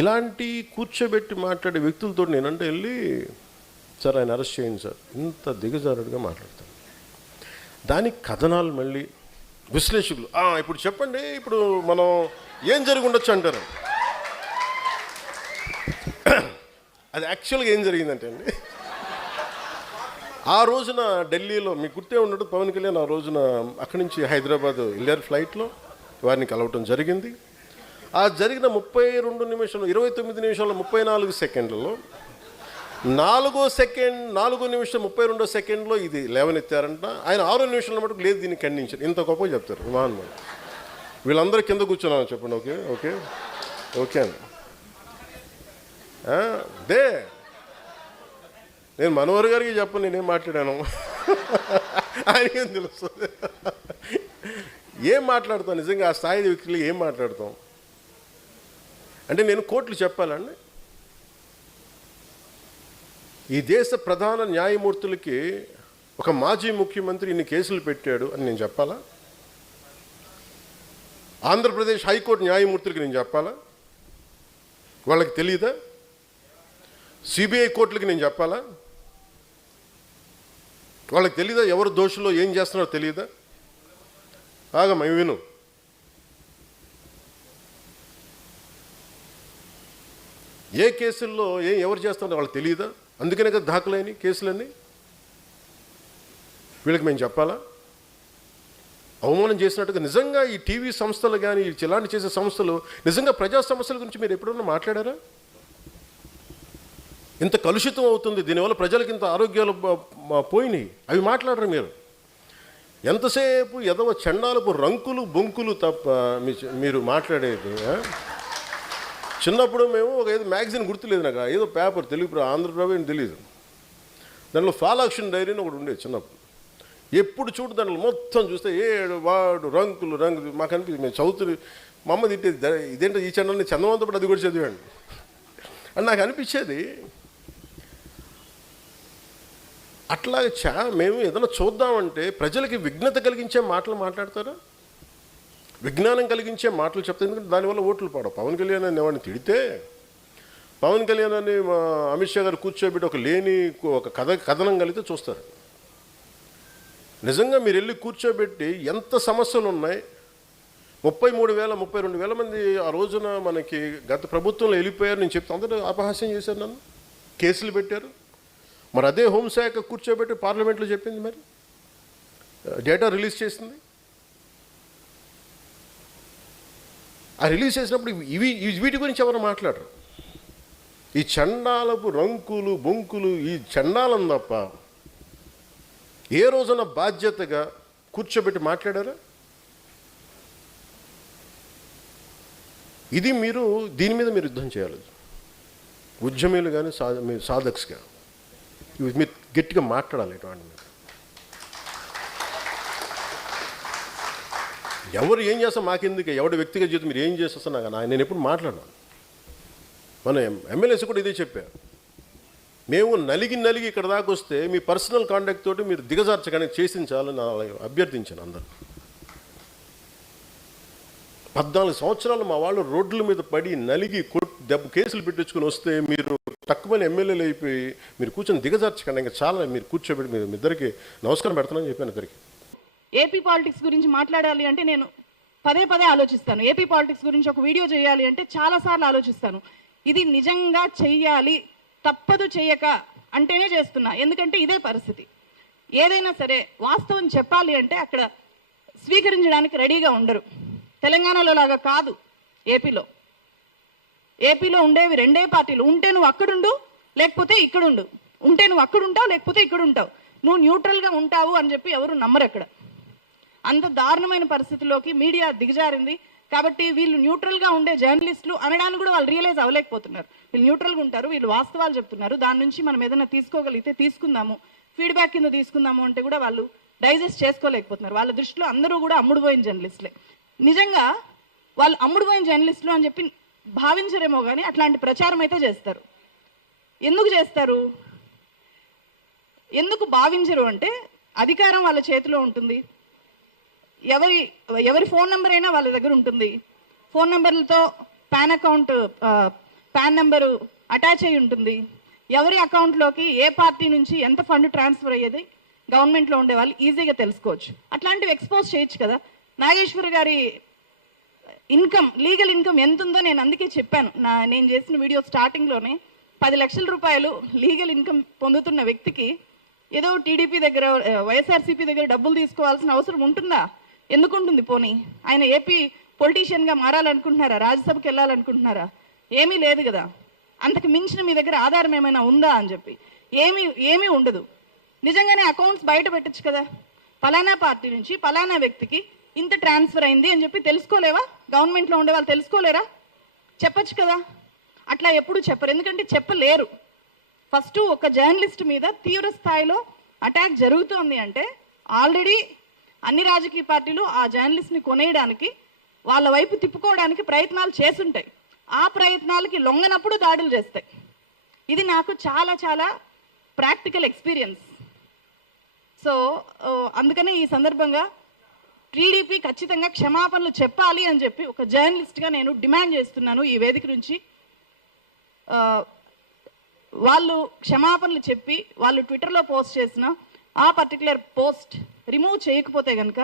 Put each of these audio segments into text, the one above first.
ఇలాంటి కూర్చోబెట్టి మాట్లాడే వ్యక్తులతో నేనంటే వెళ్ళి సార్ ఆయన అరెస్ట్ చేయండి సార్, ఇంత దిగజారుడుగా మాట్లాడతాను. దానికి కథనాలు మళ్ళీ విశ్లేషకులు ఇప్పుడు చెప్పండి, ఇప్పుడు మనం ఏం జరిగి ఉండొచ్చు అంటారు. అది యాక్చువల్గా ఏం జరిగిందంటే అండి, ఆ రోజున ఢిల్లీలో మీకు గుర్తే ఉన్నట్టు పవన్ కళ్యాణ్ ఆ రోజున అక్కడి నుంచి హైదరాబాద్ వెళ్ళారు ఫ్లైట్లో, వారిని కలవటం జరిగింది. ఆ జరిగిన 32 నిమిషాలు 29 నిమిషాల 34 సెకండ్లలో 4 నిమిషం 32 సెకండ్లో ఇది లేవనెత్తారంట. ఆయన 6 నిమిషాల మటుకు లేదు దీన్ని ఖండించారు. ఇంత గొప్పగా చెప్తారు మహాన్మాన్. వీళ్ళందరూ కింద కూర్చున్నాను చెప్పండి. ఓకే ఓకే ఓకే అండి. దే నేను మనోహర్ గారికి చెప్పను నేనేం మాట్లాడాను, ఆయనకేం తెలుస్తుంది. ఏం మాట్లాడతాం నిజంగా ఆ స్థాయి వ్యక్తులు ఏం మాట్లాడతాం అంటే నేను కోర్టులు చెప్పాలండి. ఈ దేశ ప్రధాన న్యాయమూర్తులకి ఒక మాజీ ముఖ్యమంత్రి ఇన్ని కేసులు పెట్టాడు అని నేను చెప్పాలా? ఆంధ్రప్రదేశ్ హైకోర్టు న్యాయమూర్తులకి నేను చెప్పాలా? వాళ్ళకి తెలియదా? సిబిఐ కోర్టులకి నేను చెప్పాలా? వాళ్ళకి తెలియదా? ఎవరు దోషులో ఏం చేస్తున్నారో తెలియదా? ఆగమ్మ విను. ఏ కేసుల్లో ఎవరు చేస్తున్నారో వాళ్ళకి తెలియదా? అందుకనే కదా దాఖలైన కేసులన్నీ. వీళ్ళకి మేము చెప్పాలా? అవమానం చేసినట్టుగా నిజంగా ఈ టీవీ సంస్థలు కానీ ఇలాంటి చేసే సంస్థలు నిజంగా ప్రజా సమస్యల గురించి మీరు ఎప్పుడన్నా మాట్లాడారా? ఇంత కలుషితం అవుతుంది, దీనివల్ల ప్రజలకు ఇంత ఆరోగ్యాలు పోయినాయి, అవి మాట్లాడరు మీరు. ఎంతసేపు ఎదవ చండాలపు రంకులు బొంకులు తప్ప మీరు మాట్లాడేది. చిన్నప్పుడు మేము ఏదో మ్యాగజైన్ గుర్తులేదు నాకు, ఏదో పేపర్ తెలుగు ఆంధ్రప్రభ అని తెలియదు, దాంట్లో ఫాలాక్షన్ డైరీ అని ఒకటి ఉండేది చిన్నప్పుడు. ఎప్పుడు చూడు దాంట్లో మొత్తం చూస్తే వాడు రంకులు మాకు అనిపించింది. మేము చదువుతుంది మా అమ్మ తిట్టేది, ఇదేంటో ఈ ఛానల్ని చందమంతో పాటు అది కూడా చదివాడు అని నాకు అనిపించేది. అట్లాగే మేము ఏదైనా చూద్దామంటే ప్రజలకి విఘ్నత కలిగించే మాటలు మాట్లాడతారా? విజ్ఞానం కలిగించే మాటలు చెప్తారు. ఎందుకంటే దానివల్ల ఓట్లు పడవు. పవన్ కళ్యాణ్ అని ఎవరిని తిడితే, పవన్ కళ్యాణ్ అని అమిత్ షా గారు కూర్చోబెట్టి ఒక కథనం కలిగితే చూస్తారు. నిజంగా మీరు వెళ్ళి కూర్చోబెట్టి ఎంత సమస్యలు ఉన్నాయి, 32,000 మంది ఆ రోజున మనకి గత ప్రభుత్వంలో వెళ్ళిపోయారు. నేను చెప్తే అందరూ అపహాస్యం చేశారు, నన్ను కేసులు పెట్టారు. మరి అదే హోంశాఖ కూర్చోబెట్టి పార్లమెంట్లో చెప్పింది, మరి డేటా రిలీజ్ చేసింది. ఆ రిలీజ్ చేసినప్పుడు వీటి గురించి ఎవరు మాట్లాడరు. ఈ చండాలపు రంకులు బొంకులు ఈ చండాలం తప్ప ఏ రోజున బాధ్యతగా కూర్చోబెట్టి మాట్లాడారా? ఇది దీని మీద మీరు యుద్ధం చేయాలి. ఉద్యమీలు కానీ సాధక్స్ కానీ మీరు గట్టిగా మాట్లాడాలి. ఇటువంటి మీద ఎవరు ఏం చేస్తాం మాకెందుకు, ఎవరి వ్యక్తిగత జీవితం మీరు ఏం చేస్తా నాకు నేను ఎప్పుడు మాట్లాడాను. మన ఎమ్మెల్యేస్ కూడా ఇదే చెప్పారు. మేము నలిగి ఇక్కడ దాకా వస్తే మీ పర్సనల్ కాంటాక్ట్ తోటి మీరు దిగజార్చగానే చేసించాలని అభ్యర్థించాను అందరూ. 14 సంవత్సరాలు మా వాళ్ళు రోడ్ల మీద పడి నలిగి కేసులు పెట్టించుకుని వస్తే మీరు తక్కువ ఎమ్మెల్యేలు అయిపోయి మీరు కూర్చొని దిగజార్చకండి. ఇంకా చాలా మీరు కూర్చోబెట్టి మీరు ఇద్దరికి నమస్కారం పెడతానని చెప్పాను. ఇద్దరికి ఏపీ పాలిటిక్స్ గురించి మాట్లాడాలి అంటే నేను పదే ఆలోచిస్తాను. ఏపీ పాలిటిక్స్ గురించి ఒక వీడియో చేయాలి అంటే చాలాసార్లు ఆలోచిస్తాను. ఇది నిజంగా చెయ్యాలి, తప్పదు చెయ్యక అంటేనే చేస్తున్నా. ఎందుకంటే ఇదే పరిస్థితి. ఏదైనా సరే వాస్తవం చెప్పాలి అంటే అక్కడ స్వీకరించడానికి రెడీగా ఉండరు. తెలంగాణలో లాగా కాదు. ఏపీలో ఉండేవి 2 పార్టీలు. ఉంటే నువ్వు అక్కడుండు, లేకపోతే ఇక్కడుండు. ఉంటే నువ్వు అక్కడుంటావు, లేకపోతే ఇక్కడుంటావు. నువ్వు న్యూట్రల్గా ఉంటావు అని చెప్పి ఎవరు నమ్మరు. అక్కడ అంత దారుణమైన పరిస్థితుల్లోకి మీడియా దిగజారింది. కాబట్టి వీళ్ళు న్యూట్రల్గా ఉండే జర్నలిస్టులు అనడానికి కూడా వాళ్ళు రియలైజ్ అవ్వలేకపోతున్నారు. వీళ్ళు న్యూట్రల్గా ఉంటారు, వీళ్ళు వాస్తవాలు చెప్తున్నారు, దాని నుంచి మనం ఏదైనా తీసుకోగలిగితే తీసుకుందాము, ఫీడ్బ్యాక్ కింద తీసుకుందాము అంటే కూడా వాళ్ళు డైజెస్ట్ చేసుకోలేకపోతున్నారు. వాళ్ళ దృష్టిలో అందరూ కూడా అమ్ముడుపోయిన జర్నలిస్టులే. నిజంగా వాళ్ళు అమ్ముడుపోయిన జర్నలిస్టులు అని చెప్పి భావించరేమో కానీ అట్లాంటి ప్రచారం అయితే చేస్తారు. ఎందుకు చేస్తారు, ఎందుకు భావించరు అంటే అధికారం వాళ్ళ చేతిలో ఉంటుంది. ఎవరి ఫోన్ నెంబర్ అయినా వాళ్ళ దగ్గర ఉంటుంది. ఫోన్ నెంబర్లతో PAN account PAN number attach అయి ఉంటుంది. ఎవరి అకౌంట్లోకి ఏ పార్టీ నుంచి ఎంత ఫండ్ ట్రాన్స్ఫర్ అయ్యేది గవర్నమెంట్లో ఉండే వాళ్ళు ఈజీగా తెలుసుకోవచ్చు. అట్లాంటివి ఎక్స్పోజ్ చేయొచ్చు కదా. నాగేశ్వర్ గారి ఇన్కమ్, లీగల్ ఇన్కమ్ ఎంత ఉందో నేను అందుకే చెప్పాను. నేను చేసిన వీడియో స్టార్టింగ్లోనే 10 లక్షల రూపాయలు లీగల్ ఇన్కమ్ పొందుతున్న వ్యక్తికి ఏదో టీడీపీ దగ్గర, వైఎస్ఆర్సీపీ దగ్గర డబ్బులు తీసుకోవాల్సిన అవసరం ఉంటుందా? ఎందుకు ఉంటుంది? పోనీ ఆయన ఏపీ పొలిటీషియన్గా మారాలనుకుంటున్నారా? రాజ్యసభకి వెళ్ళాలనుకుంటున్నారా? ఏమీ లేదు కదా. అంతకు మించిన మీ దగ్గర ఆధారం ఏమైనా ఉందా అని చెప్పి ఏమీ ఉండదు. నిజంగానే అకౌంట్స్ బయట పెట్టచ్చు కదా. పలానా పార్టీ నుంచి పలానా వ్యక్తికి ఇంత ట్రాన్స్ఫర్ అయింది అని చెప్పి తెలుసుకోలేవా? గవర్నమెంట్లో ఉండే వాళ్ళు తెలుసుకోలేరా? చెప్పచ్చు కదా. అట్లా ఎప్పుడు చెప్పరు, ఎందుకంటే చెప్పలేరు. ఫస్ట్ ఒక జర్నలిస్ట్ మీద తీవ్ర స్థాయిలో అటాక్ జరుగుతోంది అంటే ఆల్రెడీ అన్ని రాజకీయ పార్టీలు ఆ జర్నలిస్ట్ని కొనేయడానికి, వాళ్ళ వైపు తిప్పుకోవడానికి ప్రయత్నాలు చేసుంటాయి. ఆ ప్రయత్నాలకి లొంగనప్పుడు దాడులు చేస్తాయి. ఇది నాకు చాలా చాలా ప్రాక్టికల్ ఎక్స్పీరియన్స్. సో అందుకనే ఈ సందర్భంగా టీడీపీ ఖచ్చితంగా క్షమాపణలు చెప్పాలి అని చెప్పి ఒక జర్నలిస్ట్గా నేను డిమాండ్ చేస్తున్నాను ఈ వేదిక నుంచి. వాళ్ళు క్షమాపణలు చెప్పి వాళ్ళు ట్విట్టర్లో పోస్ట్ చేసిన ఆ పర్టికులర్ పోస్ట్ రిమూవ్ చేయకపోతే కనుక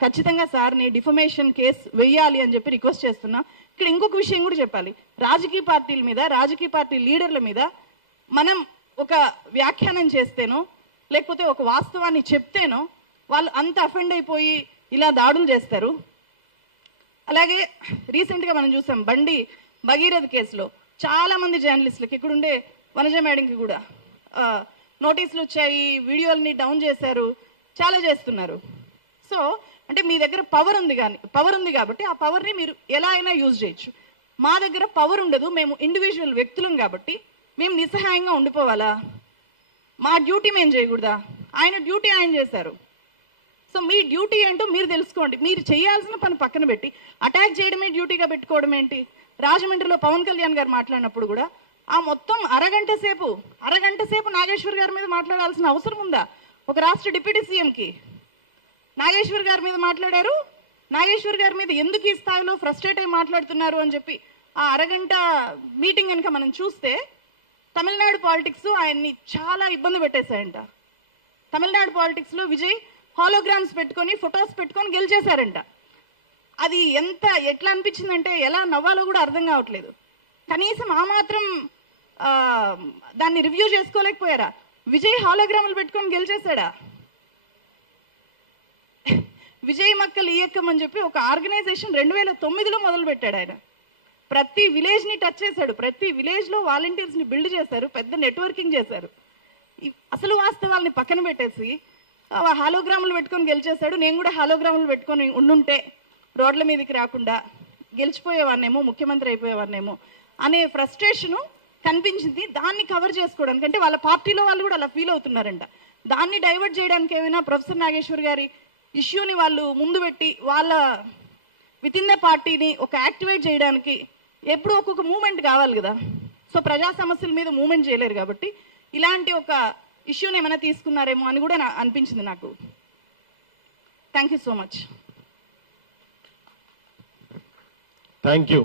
ఖచ్చితంగా సార్ని డిఫమేషన్ కేసు వెయ్యాలి అని చెప్పి రిక్వెస్ట్ చేస్తున్నా. ఇక్కడ ఇంకొక విషయం కూడా చెప్పాలి. రాజకీయ పార్టీల మీద, రాజకీయ పార్టీ లీడర్ల మీద మనం ఒక వ్యాఖ్యానం చేస్తేనో లేకపోతే ఒక వాస్తవాన్ని చెప్తేనో వాళ్ళు అంత అఫెండ్ అయిపోయి ఇలా దాడులు చేస్తారు. అలాగే రీసెంట్గా మనం చూసాం బండి భగీరథ్ కేసులో చాలా మంది జర్నలిస్టులకి, ఇక్కడుండే వనజ మేడంకి కూడా నోటీసులు వచ్చాయి, వీడియోలని డౌన్ చేశారు, చాలా చేస్తున్నారు. సో అంటే మీ దగ్గర పవర్ ఉంది కాబట్టి ఆ పవర్ని మీరు ఎలా అయినా యూజ్ చేయొచ్చు. మా దగ్గర పవర్ ఉండదు, మేము ఇండివిజువల్ వ్యక్తులం కాబట్టి మేము నిస్సహాయంగా ఉండిపోవాలా? మా డ్యూటీ మేము చేయకూడదా? ఆయన డ్యూటీ ఆయన చేశారు. సో మీ డ్యూటీ ఏంటో మీరు తెలుసుకోండి. మీరు చేయాల్సిన పని పక్కన పెట్టి అటాక్ చేయడమే డ్యూటీగా పెట్టుకోవడం ఏంటి? రాజమండ్రిలో పవన్ కళ్యాణ్ గారు మాట్లాడినప్పుడు కూడా ఆ మొత్తం అరగంట సేపు నాగేశ్వర్ గారి మీద మాట్లాడాల్సిన అవసరం ఉందా? ఒక రాష్ట్ర డిప్యూటీ సీఎంకి నాగేశ్వర్ గారి మీద మాట్లాడారు. నాగేశ్వర్ గారి మీద ఎందుకు ఈ స్థాయిలో ఫ్రస్ట్రేట్ అయి మాట్లాడుతున్నారు అని చెప్పి ఆ అరగంట మీటింగ్ కనుక మనం చూస్తే తమిళనాడు పాలిటిక్స్ ఆయన్ని చాలా ఇబ్బంది పెట్టేశాయంట. తమిళనాడు పాలిటిక్స్లో విజయ్ హాలోగ్రామ్స్ పెట్టుకొని, ఫొటోస్ పెట్టుకొని గెలిచేశారంట. అది ఎట్లా అనిపించిందంటే ఎలా నవ్వాలో కూడా అర్థం కావట్లేదు. కనీసం ఆ మాత్రం దాన్ని రివ్యూ చేసుకోలేకపోయారా? విజయ్ హాలోగ్రాములు పెట్టుకొని గెలిచేశాడా? విజయ్ మక్కల్ ఈయక్కం అని చెప్పి ఒక ఆర్గనైజేషన్ 2009లో మొదలు పెట్టాడు ఆయన. ప్రతి విలేజ్ని టచ్ చేశాడు, ప్రతి విలేజ్లో వాలంటీర్స్ని బిల్డ్ చేశారు, పెద్ద నెట్వర్కింగ్ చేశారు. అసలు వాస్తవాల్ని పక్కన పెట్టేసి హాలోగ్రాములు పెట్టుకొని గెలిచేశాడు. నేను కూడా హాలోగ్రాములు పెట్టుకొని ఉండుంటే రోడ్ల మీదకి రాకుండా గెలిచిపోయేవాన్నేమో, ముఖ్యమంత్రి అయిపోయేవాన్నేమో అనే ఫ్రస్ట్రేషను కనిపించింది. దాన్ని కవర్ చేసుకోవడానికి, అంటే వాళ్ళ పార్టీలో వాళ్ళు కూడా అలా ఫీల్ అవుతున్నారంట. దాన్ని డైవర్ట్ చేయడానికి ఏమైనా ప్రొఫెసర్ నాగేశ్వర్ గారి ఇష్యూని వాళ్ళు ముందు పెట్టి వాళ్ళ విత్ ఇన్ ద పార్టీని ఒక యాక్టివేట్ చేయడానికి ఎప్పుడు ఒక్కొక్క మూమెంట్ కావాలి కదా. సో ప్రజా సమస్యల మీద మూమెంట్ చేయలేరు కాబట్టి ఇలాంటి ఒక ఇష్యూని ఏమైనా తీసుకున్నారేమో అని కూడా అనిపించింది నాకు. Thank you so much. Thank you.